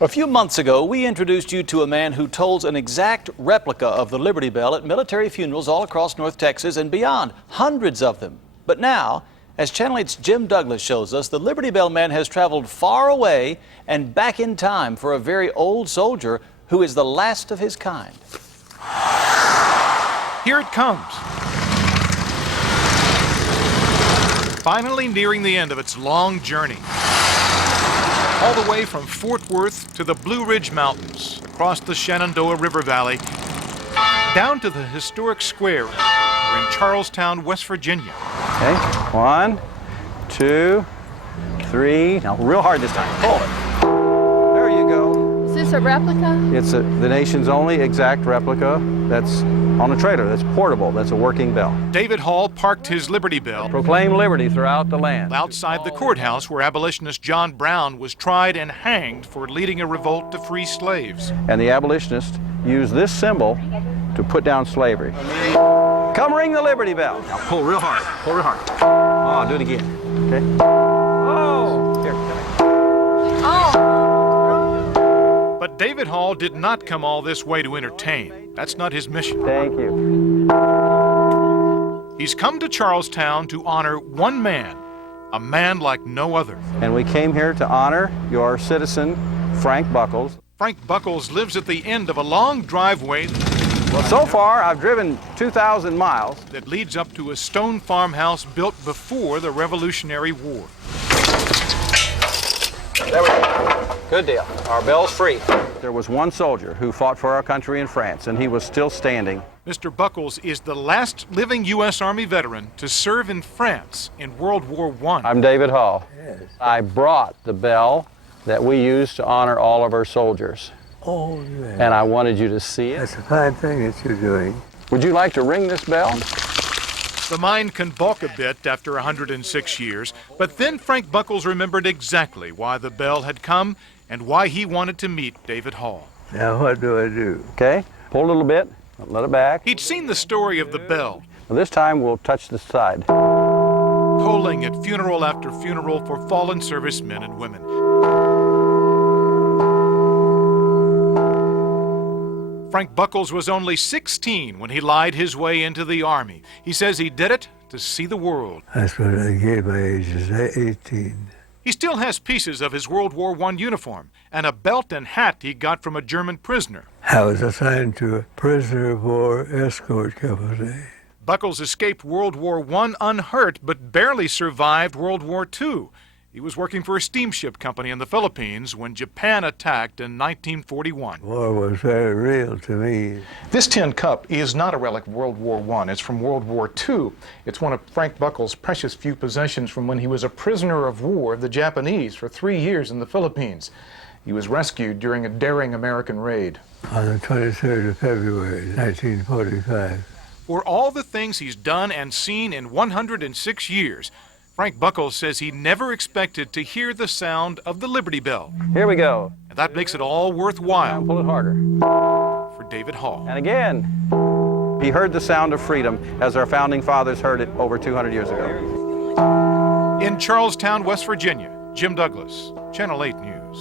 A few months ago, we introduced you to a man who tolls an exact replica of the Liberty Bell at military funerals all across North Texas and beyond, hundreds of them. But now, as Channel 8's Jim Douglas shows us, the Liberty Bell man has traveled far away and back in time for a very old soldier who is the last of his kind. Here it comes. Finally nearing the end of its long journey. All the way from Fort Worth to the Blue Ridge Mountains, across the Shenandoah River Valley, down to the historic square in Charlestown, West Virginia. Okay, 1, 2, 3. Now, real hard this time. Pull it. There you go. Is this a replica? It's the nation's only exact replica that's on a trailer, that's portable, that's a working bell. David Hall parked his Liberty Bell Proclaim liberty throughout the land. outside the courthouse where abolitionist John Brown was tried and hanged for leading a revolt to free slaves. And the abolitionists used this symbol to put down slavery. Come ring the Liberty Bell. Now pull real hard, pull real hard. Oh, do it again, okay? Oh, here, come here. Oh! But David Hall did not come all this way to entertain. That's not his mission. Thank you. He's come to Charlestown to honor one man, a man like no other. And we came here to honor your citizen, Frank Buckles. Frank Buckles lives at the end of a long driveway Well, so far, I've driven 2,000 miles. that leads up to a stone farmhouse built before the Revolutionary War. There we go. Good deal. Our bell's free. There was one soldier who fought for our country in France, and he was still standing. Mr. Buckles is the last living U.S. Army veteran to serve in France in World War I. I'm David Hall. Yes. I brought the bell that we use to honor all of our soldiers. Oh, yeah. And I wanted you to see it. That's a fine thing that you're doing. Would you like to ring this bell? The mind can balk a bit after 106 years, but then Frank Buckles remembered exactly why the bell had come and why he wanted to meet David Hall. Now what do I do? Okay, pull a little bit, let it back. He'd seen the story of the bell, Now this time we'll touch the side. tolling at funeral after funeral for fallen servicemen and women. Frank Buckles was only 16 when he lied his way into the Army. He says he did it to see the world. That's what I gave my age is 18. He still has pieces of his World War I uniform and a belt and hat he got from a German prisoner. I was assigned to a prisoner of war escort company. Buckles escaped World War I unhurt, but barely survived World War II. He was working for a steamship company in the Philippines when Japan attacked in 1941. War was very real to me. This tin cup is not a relic of World War I. It's from World War II. It's one of Frank Buckles' precious few possessions from when he was a prisoner of war of the Japanese for 3 years in the Philippines. He was rescued during a daring American raid. On the 23rd of February, 1945. For all the things he's done and seen in 106 years, Frank Buckles says he never expected to hear the sound of the Liberty Bell. Here we go. And that makes it all worthwhile Pull it harder. for David Hall. And again. He heard the sound of freedom as our founding fathers heard it over 200 years ago. In Charlestown, West Virginia, Jim Douglas, Channel 8 News.